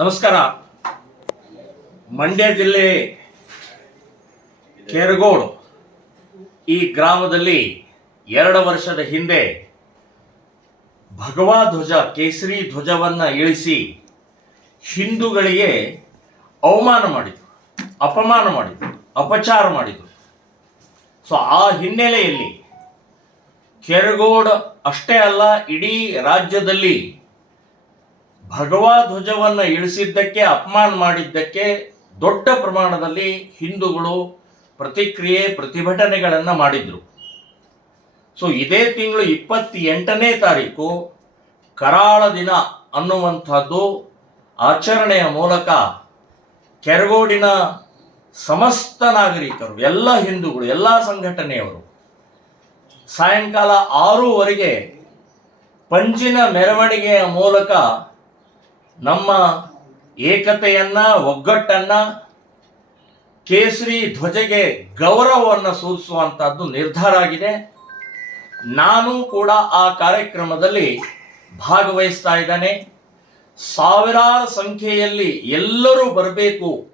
ನಮಸ್ಕಾರ. ಮಂಡ್ಯ ಜಿಲ್ಲೆ ಕೆರಗೋಡು ಈ ಗ್ರಾಮದಲ್ಲಿ ಎರಡು ವರ್ಷದ ಹಿಂದೆ ಭಗವಾ ಧ್ವಜ, ಕೇಸರಿ ಧ್ವಜವನ್ನ ಇಳಿಸಿ ಹಿಂದೂಗಳಿಗೆ ಅವಮಾನ ಮಾಡಿದರು, ಅಪಮಾನ ಮಾಡಿದರು, ಅಪಚಾರ ಮಾಡಿದರು. ಸೊ ಆ ಹಿನ್ನೆಲೆಯಲ್ಲಿ ಕೆರಗೋಡ್ ಅಷ್ಟೇ ಅಲ್ಲ, ಇಡೀ ರಾಜ್ಯದಲ್ಲಿ ಭಗವಾ ಧ್ವಜವನ್ನು ಇಳಿಸಿದ್ದಕ್ಕೆ, ಅಪಮಾನ ಮಾಡಿದ್ದಕ್ಕೆ ದೊಡ್ಡ ಪ್ರಮಾಣದಲ್ಲಿ ಹಿಂದೂಗಳು ಪ್ರತಿಕ್ರಿಯೆ, ಪ್ರತಿಭಟನೆಗಳನ್ನು ಮಾಡಿದ್ರು. ಸೊ ಇದೇ ತಿಂಗಳು ಇಪ್ಪತ್ತೆಂಟನೇ ತಾರೀಕು ಕರಾಳ ದಿನ ಅನ್ನುವಂಥದ್ದು ಆಚರಣೆಯ ಮೂಲಕ ಕೆರಗೋಡಿನ ಸಮಸ್ತ ನಾಗರಿಕರು, ಎಲ್ಲ ಹಿಂದೂಗಳು, ಎಲ್ಲ ಸಂಘಟನೆಯವರು ಸಾಯಂಕಾಲ ಆರೂವರೆಗೆ ಪಂಜಿನ ಮೆರವಣಿಗೆಯ ಮೂಲಕ ನಮ್ಮ ಏಕತೆಯನ್ನ, ಒಗ್ಗಟ್ಟನ್ನ ಕೇಸರಿ ಧ್ವಜೆಗೆ ಗೌರವವನ್ನು ಸೂಚಿಸುವಂತಹದ್ದು ನಿರ್ಧಾರ ಆಗಿದೆ. ನಾನು ಕೂಡ ಆ ಕಾರ್ಯಕ್ರಮದಲ್ಲಿ ಭಾಗವಹಿಸ್ತಾ ಇದ್ದಾನೆ. ಸಾವಿರಾರು ಸಂಖ್ಯೆಯಲ್ಲಿ ಎಲ್ಲರೂ ಬರಬೇಕು.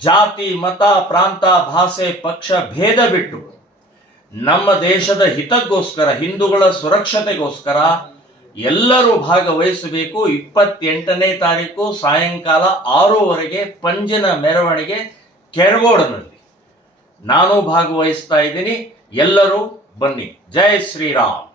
ಜಾತಿ, ಮತ, ಪ್ರಾಂತ, ಭಾಷೆ, ಪಕ್ಷ, ಭೇದ ಬಿಟ್ಟು ನಮ್ಮ ದೇಶದ ಹಿತಕ್ಕೋಸ್ಕರ, ಹಿಂದೂಗಳ ಸುರಕ್ಷತೆಗೋಸ್ಕರ ಎಲ್ಲರೂ ಭಾಗವಹಿಸಬೇಕು. ಇಪ್ಪತ್ತೆಂಟನೇ ತಾರೀಕು ಸಾಯಂಕಾಲ ಆರೂವರೆಗೆ ಪಂಜಿನ ಮೆರವಣಿಗೆ ಕೆರಗೋಡನಲ್ಲಿ. ನಾನು ಭಾಗವಹಿಸ್ತಾ ಇದ್ದೀನಿ. ಎಲ್ಲರೂ ಬನ್ನಿ. ಜೈ ಶ್ರೀರಾಮ್.